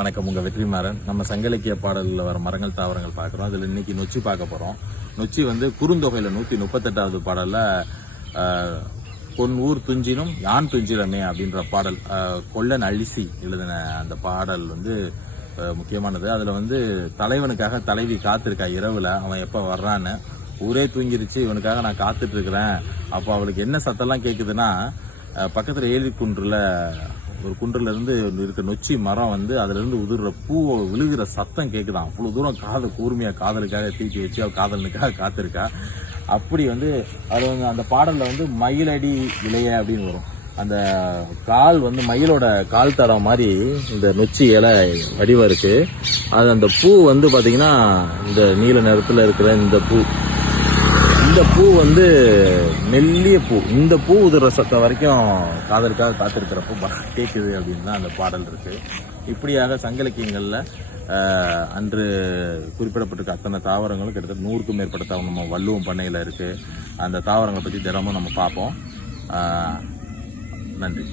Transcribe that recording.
வணக்கம். உங்கள் வெற்றிமாறன். நம்ம சங்கலக்கிய பாடலில் வர மரங்கள் தாவரங்கள் பார்க்குறோம். அதில் இன்னைக்கு நொச்சி பார்க்க போகிறோம் நொச்சி வந்து குறுந்தொகையில் நூற்றி முப்பத்தெட்டாவது பாடலில் பொன் ஊர் துஞ்சினும் யான் துஞ்சிலமே அப்படின்ற பாடல் கொள்ளன் கொல்லன் அழிசி எழுதின அந்த பாடல் வந்து முக்கியமானது. அதில் வந்து தலைவனுக்காக தலைவி காத்திருக்கா இரவில். அவன் எப்போ வர்றான்னு. ஊரே தூங்கிருச்சு. இவனுக்காக நான் காத்துட்ருக்குறேன் அப்போ அவளுக்கு என்ன சத்தம்லாம் கேட்குதுன்னா பக்கத்தில் பக்கத்துல ஒரு குன்றிலிருந்து இருக்க நொச்சி மரம் வந்து அதுலேருந்து உதிர்ற பூவை விழுகிற சத்தம் கேட்குதான் அவ்வளோ தூரம் காதை கூர்மையாக காதலுக்காக தீட்டி வச்சு அவள் காதலனுக்காக காத்திருக்கா. அப்படி வந்து அது வந்து அந்த பாடலில் வந்து மயிலடி இலைய அப்படின்னு வரும். அந்த கால் வந்து மயிலோட கால் தர மாதிரி இந்த நொச்சி இலை வடிவம் இருக்குது அது அந்த பூ வந்து பார்த்திங்கன்னா இந்த நீல நிறத்தில் இருக்கிற இந்த பூ. இந்த பூ வந்து மெல்லிய பூ. இந்த பூ உதிர சத்தம் வரைக்கும் காதலுக்காக காத்திருக்கிறப்போ ப- கேட்குது அப்படின்னு தான் அந்த பாடல் இருக்கு. இப்படியாக சங்க அன்று குறிப்பிடப்பட்டிருக்க அத்தனை தாவரங்களும் கிட்டத்தட்ட நூறுக்கும் மேற்பட்ட தாவரம் நம்ம வள்ளுவம் பண்ணையில் இருக்குது அந்த தாவரங்களை பற்றி தினமும் நம்ம பார்ப்போம். நன்றி.